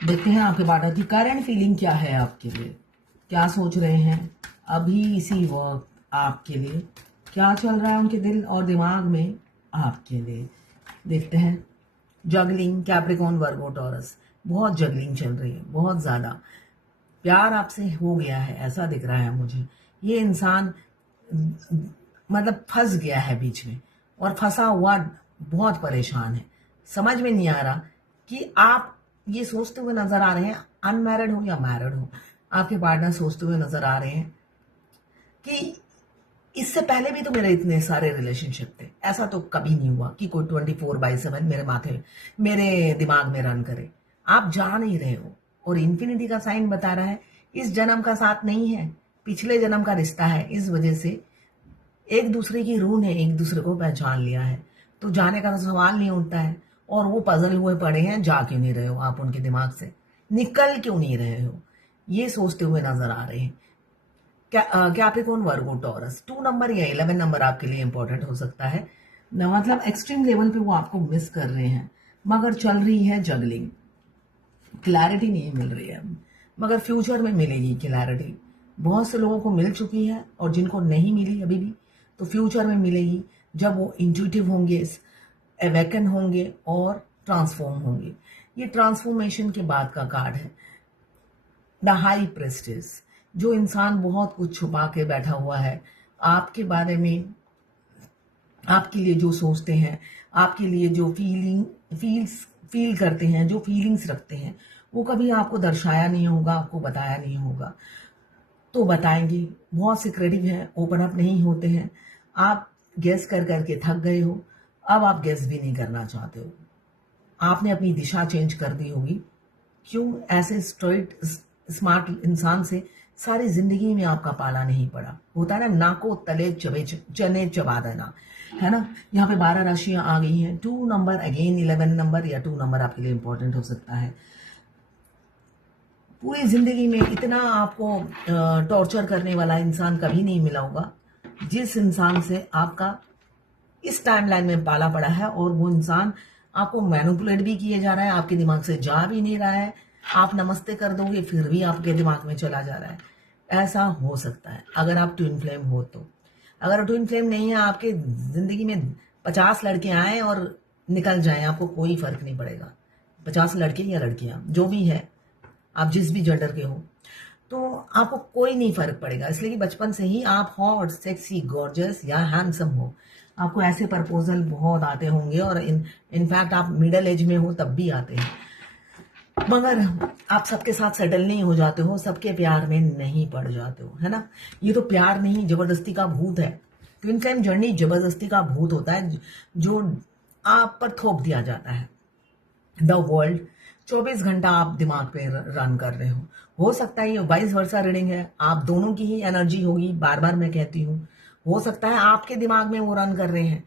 देखते हैं आपके पार्टनर की करंट फीलिंग क्या है आपके लिए, क्या सोच रहे हैं अभी इसी वक्त आपके लिए, क्या चल रहा है उनके दिल और दिमाग में आपके लिए। देखते हैं। जगलिंग, कैप्रिकॉर्न, वर्गो, टॉरस, बहुत जगलिंग चल रही है, बहुत ज़्यादा प्यार आपसे हो गया है ऐसा दिख रहा है मुझे। ये इंसान मतलब फंस गया है बीच में और फंसा हुआ बहुत परेशान है। समझ में नहीं आ रहा कि आप ये सोचते हुए नजर आ रहे हैं अनमैरिड हो या मैरिड हो। आपके पार्टनर सोचते हुए नजर आ रहे हैं कि इससे पहले भी तो मेरे इतने सारे रिलेशनशिप थे, ऐसा तो कभी नहीं हुआ कि कोई 24/7 मेरे माथे मेरे दिमाग में रन करे। आप जा नहीं रहे हो और इन्फिनिटी का साइन बता रहा है इस जन्म का साथ नहीं है, पिछले जन्म का रिश्ता है। इस वजह से एक दूसरे की रूह ने एक दूसरे को पहचान लिया है, तो जाने का तो सवाल नहीं उठता है। और वो पजल हुए पड़े हैं, जा क्यों नहीं रहे हो आप उनके दिमाग से, निकल क्यों नहीं रहे हो, ये सोचते हुए नजर आ रहे हैं। कैप्रिकॉर्न, वर्गो, टॉरस, 2 नंबर या 11 नंबर आपके लिए इंपॉर्टेंट हो सकता है मतलब एक्सट्रीम लेवल पे वो आपको मिस कर रहे हैं। मगर चल रही है जगलिंग, क्लैरिटी नहीं मिल रही है, मगर फ्यूचर में मिलेगी क्लैरिटी। बहुत से लोगों को मिल चुकी है और जिनको नहीं मिली अभी भी, तो फ्यूचर में मिलेगी जब वो इंट्यूटिव होंगे, अवेकन होंगे और ट्रांसफॉर्म होंगे। ये ट्रांसफॉर्मेशन के बाद का कार्ड है, द हाई प्रेस्टिस। जो इंसान बहुत कुछ छुपा के बैठा हुआ है आपके बारे में, आपके लिए जो सोचते हैं, आपके लिए जो फील करते हैं, जो फीलिंग्स रखते हैं, वो कभी आपको दर्शाया नहीं होगा, आपको बताया नहीं होगा, तो बताएंगे। बहुत सिक्रेटिव हैं, ओपन अप नहीं होते हैं। आप गेस कर करके थक गए हो, अब आप गेस भी नहीं करना चाहते हो। आपने अपनी दिशा चेंज कर दी होगी। क्यों ऐसे स्ट्रेट स्मार्ट इंसान से सारी जिंदगी में आपका पाला नहीं पड़ा। होता है ना, नाको तले चने चबा देना, है ना। यहाँ पे 12 राशियां आ गई हैं। 2 नंबर, अगेन 11 नंबर या 2 नंबर आपके लिए इंपॉर्टेंट हो सकता है। पूरी जिंदगी में इतना आपको टॉर्चर करने वाला इंसान कभी नहीं मिला होगा जिस इंसान से आपका इस टाइमलाइन में पाला पड़ा है। और वो इंसान आपको मैनिपुलेट भी किए जा रहा है, आपके दिमाग से जा भी नहीं रहा है। आप नमस्ते कर दोगे फिर भी आपके दिमाग में चला जा रहा है। ऐसा हो सकता है अगर आप ट्विन फ्लेम हो तो। अगर ट्विन फ्लेम नहीं है, आपके जिंदगी में 50 लड़के आए और निकल जाएं, आपको कोई फर्क नहीं पड़ेगा। 50 लड़के या लड़कियां जो भी है, आप जिस भी जेंडर के हो, तो आपको कोई नहीं फर्क पड़ेगा। इसलिए कि बचपन से ही आप हॉट, सेक्सी, गॉर्जियस या हैंडसम हो। आपको ऐसे प्रपोजल बहुत आते होंगे और इनफैक्ट आप मिडिल एज में हो तब भी आते हैं, मगर आप सबके साथ सेटल नहीं हो जाते हो, सबके प्यार में नहीं पड़ जाते हो, है ना। ये तो प्यार नहीं, जबरदस्ती का भूत है। ट्विन फ्लेम जर्नी जबरदस्ती का भूत होता है जो आप पर थोप दिया जाता है। द वर्ल्ड 24 घंटा आप दिमाग पे रन कर रहे हो सकता है ये वाइस वर्सा रीडिंग है, आप दोनों की ही एनर्जी होगी। बार बार मैं कहती हूँ, हो सकता है आपके दिमाग में वो रन कर रहे हैं,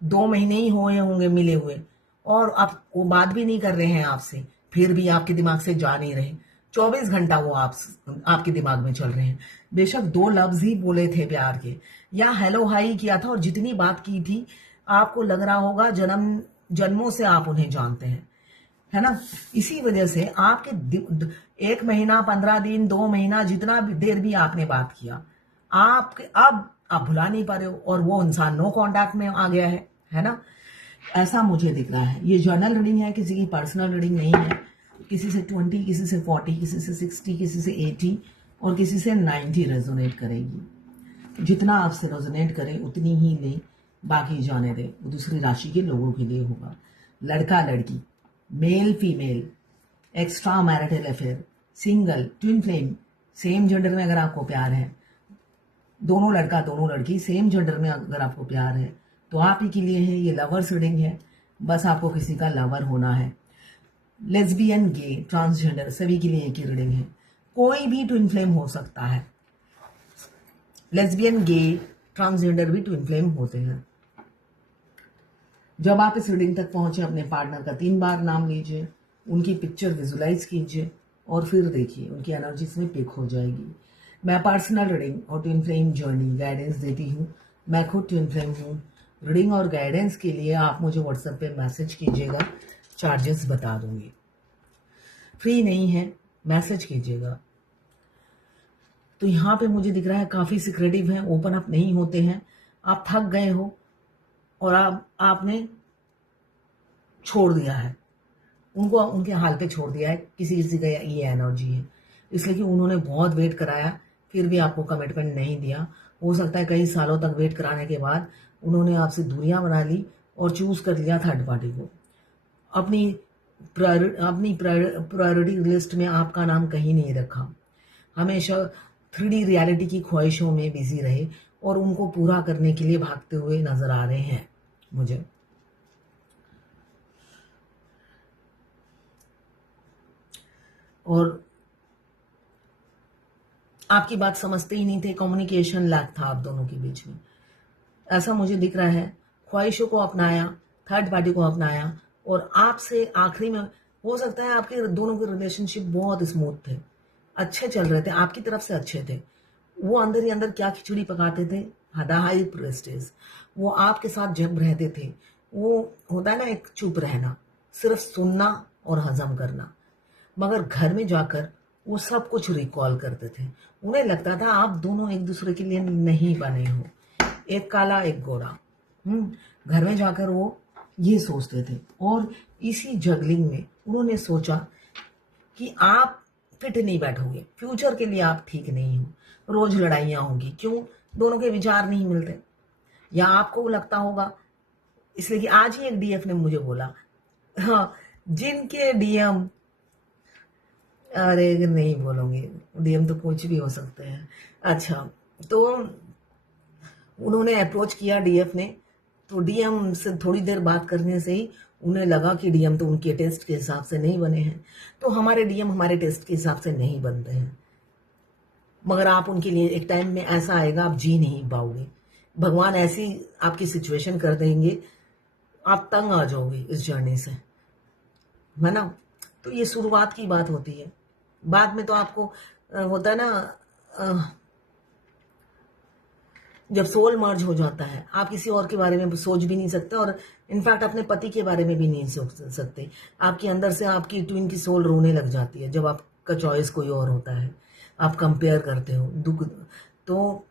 2 महीने ही हुए होंगे मिले हुए, और आप वो बात भी नहीं कर रहे हैं आपसे, फिर भी आपके दिमाग से जा नहीं रहे। 24 घंटा वो आपके दिमाग में चल रहे हैं। बेशक 2 लफ्ज ही बोले थे प्यार के, या हेलो हाई किया था, और जितनी बात की थी आपको लग रहा होगा जन्मों से आप उन्हें जानते हैं, है ना। इसी वजह से आपके 1 महीना, 15 दिन, 2 महीना, जितना भी देर भी आपने बात किया, आपके अब आप भुला नहीं पा रहे हो और वो इंसान नो कांटेक्ट में आ गया है ना। ऐसा मुझे दिख रहा है। ये जर्नल रीडिंग है, किसी की पर्सनल रीडिंग नहीं है। किसी से 20, किसी से 40, किसी से 60, किसी से 80 और किसी से 90 रेजोनेट करेगी। जितना आपसे रेजोनेट करे उतनी ही ले, बाकी जाने दे, वो दूसरी राशि के लोगों के लिए होगा। लड़का लड़की, male female, extra marital affair, single, twin flame, same gender में अगर आपको प्यार है, दोनों लड़का दोनों लड़की सेम जेंडर में अगर आपको प्यार है, तो आप ही के लिए है। ये लवर्स रीडिंग है, बस आपको किसी का लवर होना है। लेस्बियन, गे, ट्रांसजेंडर सभी के लिए एक ही रीडिंग है। कोई भी ट्विन फ्लेम हो सकता है। लेस्बियन, गे, ट्रांसजेंडर भी ट्विन फ्लेम होते हैं। जब आप इस रीडिंग तक पहुंचे, अपने पार्टनर का 3 बार नाम लीजिए, उनकी पिक्चर विजुलाइज कीजिए और फिर देखिए उनकी एनर्जी में पिक हो जाएगी। मैं पर्सनल रीडिंग और ट्विन फ्लेम जर्नी गाइडेंस देती हूँ। मैं खुद ट्विन फ्लेम हूँ। रीडिंग और गाइडेंस के लिए आप मुझे व्हाट्सएप पे मैसेज कीजिएगा, चार्जेस बता दूंगी। फ्री नहीं है, मैसेज कीजिएगा। तो यहाँ पे मुझे दिख रहा है काफी सिक्रेटिव है, ओपन अप नहीं होते हैं, आप थक गए हो और आपने छोड़ दिया है उनको, उनके हाल पे छोड़ दिया है। किसी किसी का ये एनर्जी है, इसलिए कि उन्होंने बहुत वेट कराया फिर भी आपको कमिटमेंट नहीं दिया। हो सकता है कई सालों तक वेट कराने के बाद उन्होंने आपसे दूरियां बना ली और चूज कर लिया थर्ड पार्टी को। अपनी प्रायोरिटी लिस्ट में आपका नाम कहीं नहीं रखा, हमेशा 3D रियलिटी की ख्वाहिशों में बिजी रहे और उनको पूरा करने के लिए भागते हुए नजर आ रहे हैं मुझे। और आपकी बात समझते ही नहीं थे, कम्युनिकेशन लैक था आप दोनों के बीच में, ऐसा मुझे दिख रहा है। ख्वाहिशों को अपनाया, थर्ड पार्टी को अपनाया और आपसे आखिरी में हो सकता है आपके दोनों के रिलेशनशिप बहुत स्मूथ थे, अच्छे चल रहे थे, आपकी तरफ से अच्छे थे। वो अंदर ही अंदर क्या खिचड़ी पकाते थे, द हाई प्रेस्टेज, वो आपके साथ जब रहते थे, वो होता है ना एक चुप रहना, सिर्फ सुनना और हजम करना, मगर घर में जाकर वो सब कुछ रिकॉल करते थे। उन्हें लगता था आप दोनों एक दूसरे के लिए नहीं बने हो, एक काला एक गोरा। घर में जाकर वो ये सोचते थे और इसी जगलिंग में उन्होंने सोचा कि आप फिट नहीं बैठोगे, फ्यूचर के लिए आप ठीक नहीं हो, रोज लड़ाइयां होंगी। क्यों? दोनों के विचार नहीं मिलते, या आपको लगता होगा, इसलिए कि आज ही एक डीएफ ने मुझे बोला, हाँ जिनके डीएम, अरे नहीं बोलूंगी, डीएम तो कुछ भी हो सकते हैं। अच्छा, तो उन्होंने अप्रोच किया डीएफ ने, तो डीएम से थोड़ी देर बात करने से ही उन्हें लगा कि डीएम तो उनके टेस्ट के हिसाब से नहीं बने हैं। तो हमारे डीएम हमारे टेस्ट के हिसाब से नहीं बनते हैं, मगर आप उनके लिए एक टाइम में ऐसा आएगा आप जी नहीं पाओगे, भगवान ऐसी आपकी सिचुएशन कर देंगे, आप तंग आ जाओगे इस जर्नी से, है ना। तो ये शुरुआत की बात होती है, बाद में तो आपको होता है ना, जब सोल मर्ज हो जाता है आप किसी और के बारे में सोच भी नहीं सकते, और इनफैक्ट अपने पति के बारे में भी नहीं सोच सकते। आपके अंदर से आपकी ट्विन की सोल रोने लग जाती है जब आपका चॉइस कोई और होता है, आप कंपेयर करते हो दुख। तो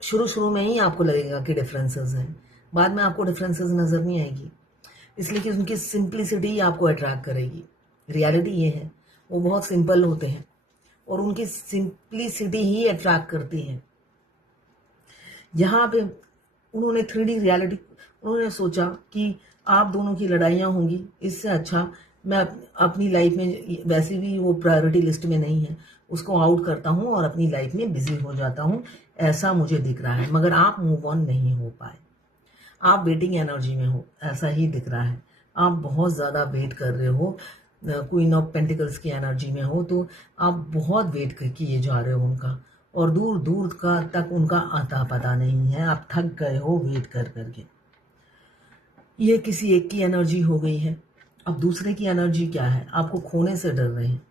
शुरू में ही आपको लगेगा कि डिफरेंसेस हैं, बाद में आपको डिफरेंसेस नजर नहीं आएगी, इसलिए कि उनकी सिंप्लिसिटी ही आपको अट्रैक्ट करेगी। रियलिटी ये है, वो बहुत सिंपल होते हैं और उनकी सिंप्लिसिटी ही अट्रैक्ट करती है। यहाँ पे उन्होंने 3D रियलिटी, उन्होंने सोचा कि आप दोनों की लड़ाइयाँ होंगी, इससे अच्छा मैं अपनी लाइफ में, वैसे भी वो प्रायोरिटी लिस्ट में नहीं है, उसको आउट करता हूँ और अपनी लाइफ में बिजी हो जाता हूँ, ऐसा मुझे दिख रहा है। मगर आप मूव ऑन नहीं हो पाए, आप वेटिंग एनर्जी में हो, ऐसा ही दिख रहा है। आप बहुत ज़्यादा वेट कर रहे हो, क्वीन ऑफ पेंटिकल्स की एनर्जी में हो, तो आप बहुत वेट किए जा रहे हो उनका, और दूर दूर का तक उनका आता पता नहीं है, आप थक गए हो वेट कर करके। ये किसी एक की एनर्जी हो गई है। अब दूसरे की एनर्जी क्या है, आपको खोने से डर रहे हैं,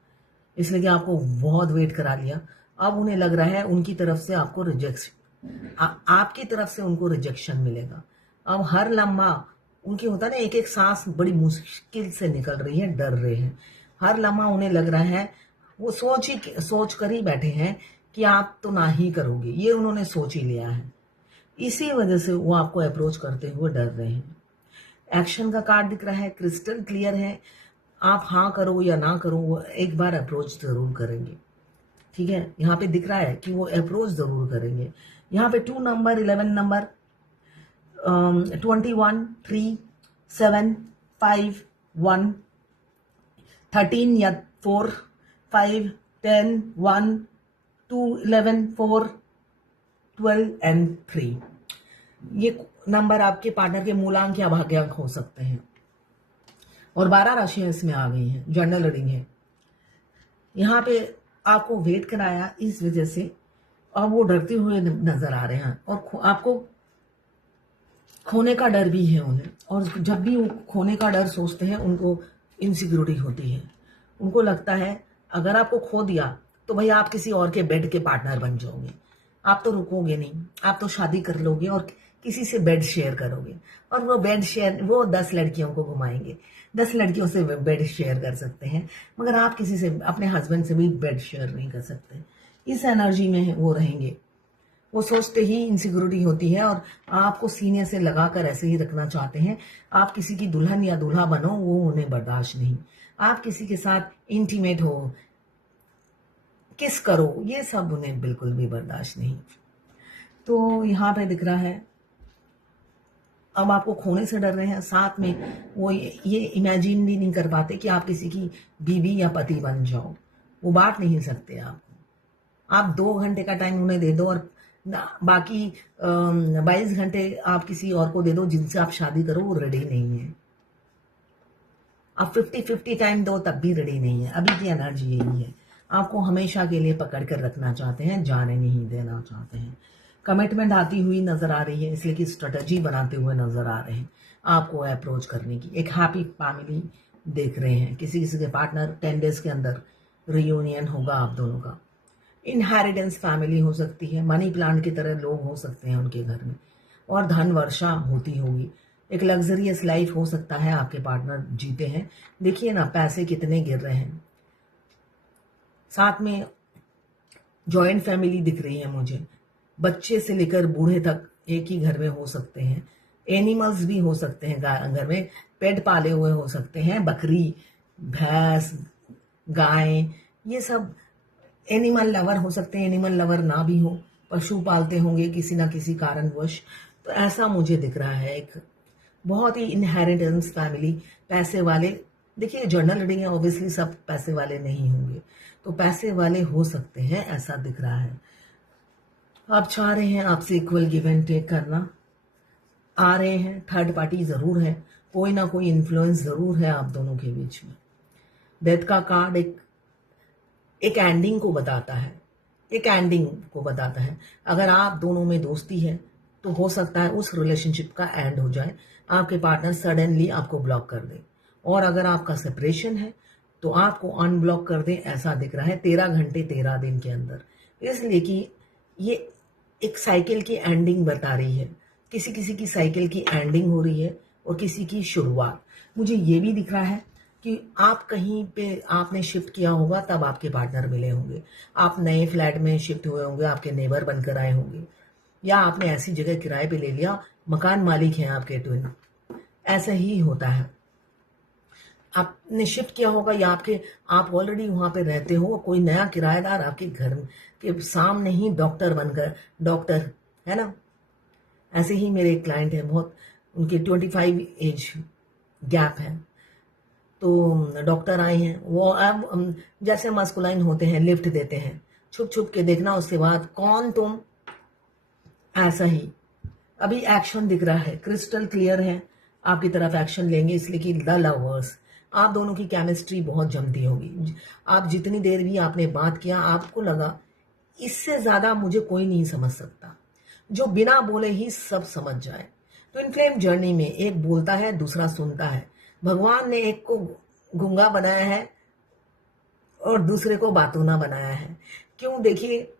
इसलिए कि आपको बहुत वेट करा लिया। अब उन्हें लग रहा है उनकी तरफ से आपको रिजेक्शन, आपकी तरफ से उनको रिजेक्शन मिलेगा। अब हर लम्हा उनकी होता है ना, एक एक सांस बड़ी मुश्किल से निकल रही है, डर रहे हैं। हर लम्हा उन्हें लग रहा है, वो सोच कर ही बैठे हैं कि आप तो ना ही करोगे, ये उन्होंने सोच ही लिया है। इसी वजह से वो आपको अप्रोच करते हुए डर रहे हैं। एक्शन का कार्ड दिख रहा है, क्रिस्टल क्लियर है, आप हाँ करो या ना करो, वो एक बार अप्रोच जरूर करेंगे। ठीक है, यहाँ पे दिख रहा है कि वो अप्रोच जरूर करेंगे। यहाँ पे 2 नंबर, 11 नंबर, 21, 3, 7, 5, 1, 13 या 4, 5, 10, 1, 2, 11, 4, 12 एंड 3। ये नंबर आपके पार्टनर के मूलांक या भाग्यांक हो सकते हैं, और 12 राशियां इसमें आ गई हैं, जनरल रीडिंग है। यहाँ पे आपको वेट कराया इस वजह से, अब वो डरते हुए नजर आ रहे हैं, और आपको खोने का डर भी है उन्हें, और जब भी वो खोने का डर सोचते हैं उनको इनसिक्योरिटी होती है। उनको लगता है अगर आपको खो दिया तो भाई आप किसी और के बेड के पार्टनर बन जाओगे, आप तो रुकोगे नहीं, आप तो शादी कर लोगे और किसी से बेड शेयर करोगे और वो बेड शेयर वो 10 लड़कियों को घुमाएंगे, 10 लड़कियों से बेड शेयर कर सकते हैं, मगर आप किसी से अपने हस्बैंड से भी बेड शेयर नहीं कर सकते। इस एनर्जी में वो रहेंगे। वो सोचते ही इनसिक्योरिटी होती है और आपको सीने से लगाकर ऐसे ही रखना चाहते हैं। आप किसी की दुल्हन या दूल्हा बनो, वो उन्हें बर्दाश्त नहीं। आप किसी के साथ इंटीमेट हो, किस करो, ये सब उन्हें बिल्कुल भी बर्दाश्त नहीं। तो यहाँ पे दिख रहा है अब आपको खोने से डर रहे हैं, साथ में वो ये इमेजिन भी नहीं कर पाते कि आप किसी की बीवी या पति बन जाओ। वो बांट नहीं सकते आप 2 घंटे का टाइम उन्हें दे दो और बाकी 22 घंटे आप किसी और को दे दो जिनसे आप शादी करो, वो रेडी नहीं है। आप 50-50 टाइम दो तब भी रेडी नहीं है। अभी की एनर्जी यही है, आपको हमेशा के लिए पकड़ कर रखना चाहते हैं, जाने नहीं देना चाहते हैं। कमिटमेंट आती हुई नजर आ रही है, इसलिए कि स्ट्रेटजी बनाते हुए नजर आ रहे हैं आपको अप्रोच करने की। एक हैप्पी फैमिली देख रहे हैं, किसी किसी के पार्टनर 10 डेज के अंदर रियूनियन होगा आप दोनों का। इनहेरिटेंस फैमिली हो सकती है, मनी प्लांट की तरह लोग हो सकते हैं उनके घर में, और धन वर्षा होती होगी। एक लग्जरियस लाइफ हो सकता है आपके पार्टनर जीते हैं। देखिए ना पैसे कितने गिर रहे हैं। साथ में जॉइंट फैमिली दिख रही है मुझे, बच्चे से लेकर बूढ़े तक एक ही घर में हो सकते हैं। एनिमल्स भी हो सकते हैं, घर में पेट पाले हुए हो सकते हैं, बकरी, भैंस, गाय, ये सब एनिमल लवर हो सकते हैं। एनिमल लवर ना भी हो, पशु पालते होंगे किसी ना किसी कारणवश। तो ऐसा मुझे दिख रहा है एक बहुत ही इनहेरिटेंस फैमिली, पैसे वाले। देखिए जनरल रीडिंग है, ऑब्वियसली सब पैसे वाले नहीं होंगे, तो पैसे वाले हो सकते हैं, ऐसा दिख रहा है। आप चाह रहे हैं आपसे इक्वल गिव एंड टेक करना, आ रहे हैं, थर्ड पार्टी जरूर है, कोई ना कोई इन्फ्लुएंस जरूर है आप दोनों के बीच में। डेथ का कार्ड एक एंडिंग को बताता है, एक एंडिंग को बताता है। अगर आप दोनों में दोस्ती है तो हो सकता है उस रिलेशनशिप का एंड हो जाए, आपके पार्टनर सडनली आपको ब्लॉक कर दे। और अगर आपका सेपरेशन है तो आपको अनब्लॉक कर दे, ऐसा दिख रहा है 13 घंटे 13 दिन के अंदर। इसलिए कि ये एक साइकिल की एंडिंग बता रही है, किसी किसी की साइकिल की एंडिंग हो रही है और किसी की शुरुआत। मुझे ये भी दिख रहा है कि आप कहीं पे आपने शिफ्ट किया होगा, तब आपके पार्टनर मिले होंगे। आप नए फ्लैट में शिफ्ट हुए होंगे, आपके नेबर बनकर आए होंगे, या आपने ऐसी जगह किराए पे ले लिया, मकान मालिक हैं आपके ट्विन। ऐसा ही होता है, आपने शिफ्ट किया होगा या आप ऑलरेडी वहां पे रहते हो, कोई नया किराएदार आपके घर के सामने ही डॉक्टर बनकर, डॉक्टर है ना। ऐसे ही मेरे एक क्लाइंट है, बहुत उनके 25 एज गैप है, तो डॉक्टर आए हैं। वो अब जैसे मस्कुलाइन होते हैं, लिफ्ट देते हैं, छुप छुप के देखना, उसके बाद कौन तुम, ऐसा ही। अभी एक्शन दिख रहा है, क्रिस्टल क्लियर है, आपकी तरफ एक्शन लेंगे, इसलिए कि द लवर्स, आप दोनों की केमिस्ट्री बहुत जमती होगी। आप जितनी देर भी आपने बात किया, आपको लगा इससे ज्यादा मुझे कोई नहीं समझ सकता, जो बिना बोले ही सब समझ जाए। तो इन फ्लेम जर्नी में एक बोलता है, दूसरा सुनता है। भगवान ने एक को गूंगा बनाया है और दूसरे को बातूना बनाया है। क्यों? देखिए,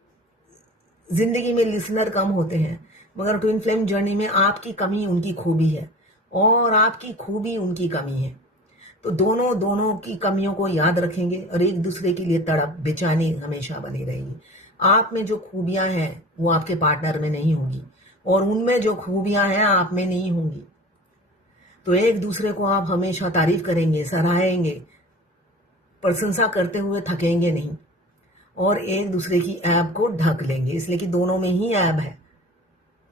जिंदगी में लिसनर कम होते हैं, मगर ट्विन फ्लेम जर्नी में आपकी कमी उनकी खूबी है और आपकी खूबी उनकी कमी है। तो दोनों की कमियों को याद रखेंगे और एक दूसरे के लिए तड़प, बेचैनी हमेशा बनी रहेगी। आप में जो खूबियां हैं वो आपके पार्टनर में नहीं होगी, और उनमें जो खूबियां हैं आप में नहीं होंगी। तो एक दूसरे को आप हमेशा तारीफ करेंगे, सराहेंगे, प्रशंसा करते हुए थकेंगे नहीं, और एक दूसरे की ऐब को ढक लेंगे, इसलिए कि दोनों में ही ऐब है,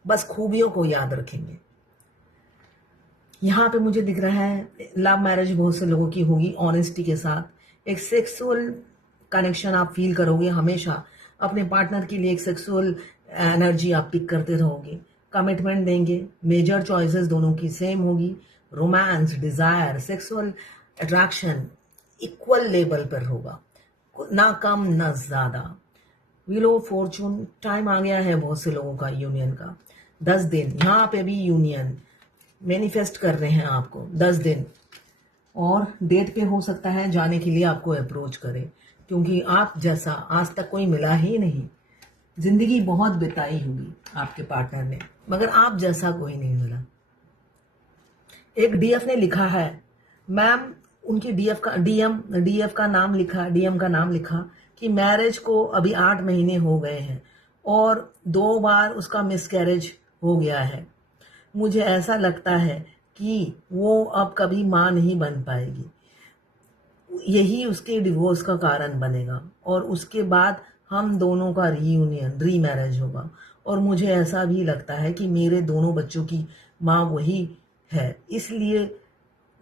बस खूबियों को याद रखेंगे। यहाँ पे मुझे दिख रहा है लव मैरिज बहुत से लोगों की होगी, ऑनेस्टी के साथ। एक सेक्सुअल कनेक्शन आप फील करोगे, हमेशा अपने पार्टनर के लिए एक सेक्सुअल एनर्जी आप पिक करते रहोगे। कमिटमेंट देंगे, मेजर चॉइसेस दोनों की सेम होगी। Romance, desire, sexual attraction equal level पर होगा, ना कम ना ज्यादा। व्हील ऑफ फॉर्चून, टाइम आ गया है बहुत से लोगों का यूनियन का। 10 दिन, यहाँ पे भी यूनियन मैनिफेस्ट कर रहे हैं आपको 10 दिन, और डेट पे हो सकता है जाने के लिए आपको अप्रोच करे, क्योंकि आप जैसा आज तक कोई मिला ही नहीं। जिंदगी बहुत बिताई होगी आपके पार्टनर ने, मगर आप जैसा कोई नहीं मिला। एक डीएफ ने लिखा है, मैम उनकी डीएम का नाम लिखा कि मैरिज को अभी 8 महीने हो गए हैं और 2 बार उसका मिसकैरेज हो गया है। मुझे ऐसा लगता है कि वो अब कभी माँ नहीं बन पाएगी, यही उसके डिवोर्स का कारण बनेगा और उसके बाद हम दोनों का रीमैरिज होगा। और मुझे ऐसा भी लगता है कि मेरे दोनों बच्चों की माँ वही है, इसलिए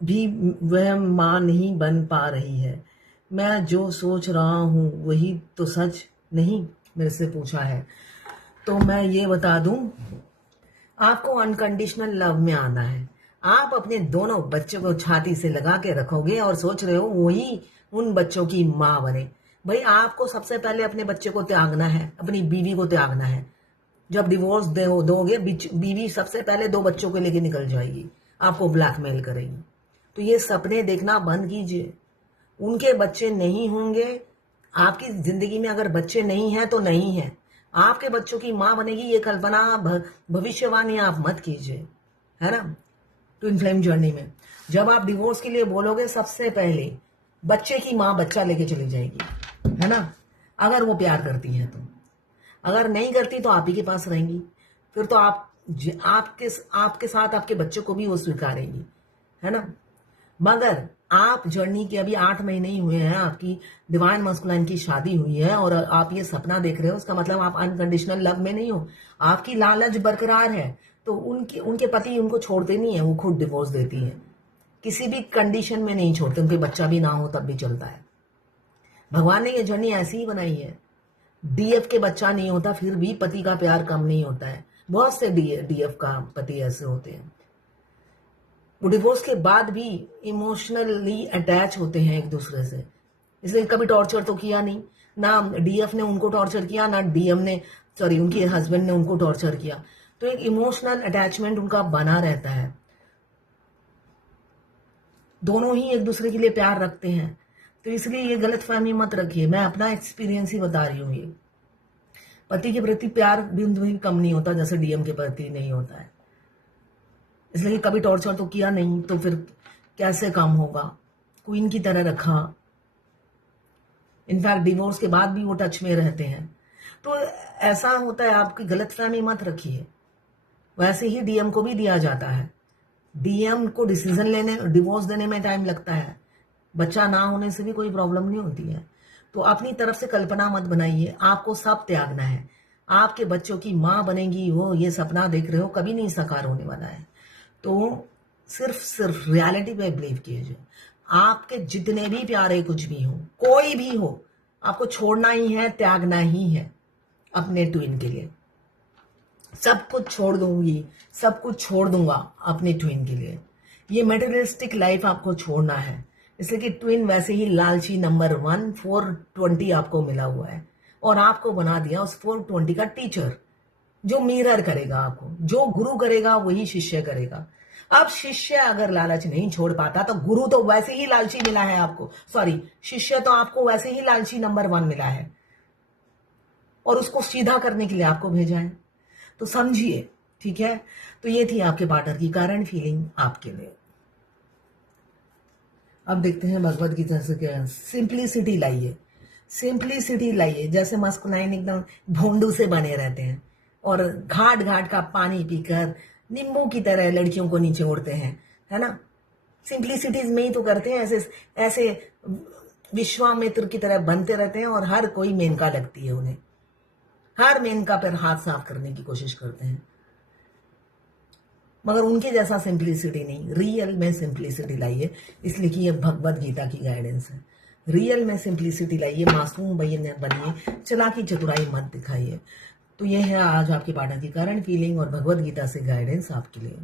भी वह माँ नहीं बन पा रही है। मैं जो सोच रहा हूँ वही तो सच नहीं, मेरे से पूछा है। तो मैं ये बता दूं, आपको अनकंडीशनल लव में आना है। आप अपने दोनों बच्चों को छाती से लगा के रखोगे और सोच रहे हो वही उन बच्चों की माँ बने। भाई आपको सबसे पहले अपने बच्चे को त्यागना है, अपनी बीवी को त्यागना है। जब डिवोर्स दोगे, बीवी सबसे पहले 2 बच्चों को लेके निकल जाएगी, आपको ब्लैकमेल करेगी। तो ये सपने देखना बंद कीजिए। उनके बच्चे नहीं होंगे, आपकी जिंदगी में अगर बच्चे नहीं हैं तो नहीं है, आपके बच्चों की माँ बनेगी, ये कल्पना भविष्यवाणी आप मत कीजिए, है ना। ट्विन फ्लेम जर्नी में जब आप डिवोर्स के लिए बोलोगे, सबसे पहले बच्चे की माँ बच्चा लेके चली जाएगी, है ना, अगर वो प्यार करती है तो। अगर नहीं करती तो आप ही के पास रहेंगी, फिर तो आपके साथ आपके बच्चे को भी वो स्वीकारेंगी, है ना। मगर आप जर्नी के अभी 8 महीने ही हुए हैं, आपकी डिवाइन मस्कुलाइन की शादी हुई है और आप ये सपना देख रहे हो, उसका मतलब आप अनकंडीशनल लव में नहीं हो। आपकी लालच बरकरार है, तो उनके पति उनको छोड़ते नहीं है, वो खुद डिवोर्स देती है। किसी भी कंडीशन में नहीं छोड़ते, उनके बच्चा भी ना हो तब भी चलता है। भगवान ने ये जर्नी ऐसी ही बनाई है। डीएफ के बच्चा नहीं होता फिर भी पति का प्यार कम नहीं होता है। बहुत से डीएफ का पति ऐसे होते हैं, वो डिवोर्स के बाद भी इमोशनली अटैच होते हैं एक दूसरे से, इसलिए कभी टॉर्चर तो किया नहीं, ना डीएफ ने उनको टॉर्चर किया, ना उनके हस्बैंड ने उनको टॉर्चर किया। तो एक इमोशनल अटैचमेंट उनका बना रहता है, दोनों ही एक दूसरे के लिए प्यार रखते हैं। तो इसलिए ये गलत फहमी मत रखिए, मैं अपना एक्सपीरियंस ही बता रही हूँ। ये पति के प्रति प्यार भी कम नहीं होता जैसे डीएम के प्रति नहीं होता है, इसलिए कभी टॉर्चर तो किया नहीं, तो फिर कैसे काम होगा। क्वीन की तरह रखा, इनफैक्ट डिवोर्स के बाद भी वो टच में रहते हैं। तो ऐसा होता है, आपकी गलतफहमी मत रखिए। वैसे ही डीएम को भी दिया जाता है, डीएम को डिसीजन लेने, डिवोर्स देने में टाइम लगता है, बच्चा ना होने से भी कोई प्रॉब्लम नहीं होती है। तो अपनी तरफ से कल्पना मत बनाइए, आपको सब त्यागना है। आपके बच्चों की माँ बनेगी, वो ये सपना देख रहे हो, कभी नहीं साकार होने वाला है। तो सिर्फ रियलिटी पे बिलीव कीजिए। आपके जितने भी प्यारे कुछ भी हो, कोई भी हो, आपको छोड़ना ही है, त्यागना ही है अपने ट्विन के लिए। सब कुछ छोड़ दूंगी, सब कुछ छोड़ दूंगा अपने ट्विन के लिए। ये मटेरियलिस्टिक लाइफ आपको छोड़ना है, इसलिए कि ट्विन वैसे ही लालची नंबर 1 420 आपको मिला हुआ है और आपको बना दिया उस 420 का टीचर, जो मिरर करेगा आपको, जो गुरु करेगा वही शिष्य करेगा। अब शिष्य अगर लालच नहीं छोड़ पाता तो गुरु तो वैसे ही लालची मिला है आपको, शिष्य तो आपको वैसे ही लालची नंबर 1 मिला है और उसको सीधा करने के लिए आपको भेजा है। तो समझिए, ठीक है। तो ये थी आपके पार्टनर की करंट फीलिंग आपके लिए। अब देखते हैं भगवत गीता से क्या। सिंप्लिसिटी लाइए, सिंप्लिसिटी लाइए। जैसे मस्कुलाइन एकदम भोंडू से बने रहते हैं और घाट घाट का पानी पीकर नींबू की तरह लड़कियों को नीचे उड़ते हैं, है ना। सिंप्लिसिटीज में ही तो करते हैं, ऐसे विश्वामित्र की तरह बनते रहते हैं और हर कोई मेनका लगती है उन्हें, हर मेनका पर हाथ साफ करने की कोशिश करते हैं, मगर उनके जैसा सिंप्लिसिटी नहीं। रियल में सिंप्लिसिटी लाइए, इसलिए कि ये भगवत गीता की गाइडेंस है। रियल में सिंप्लिसिटी लाइए, मासूम बनिए, चालाकी चतुराई मत दिखाइए। तो ये है आज आपके पार्टनर की करंट फीलिंग और भगवत गीता से गाइडेंस आपके लिए।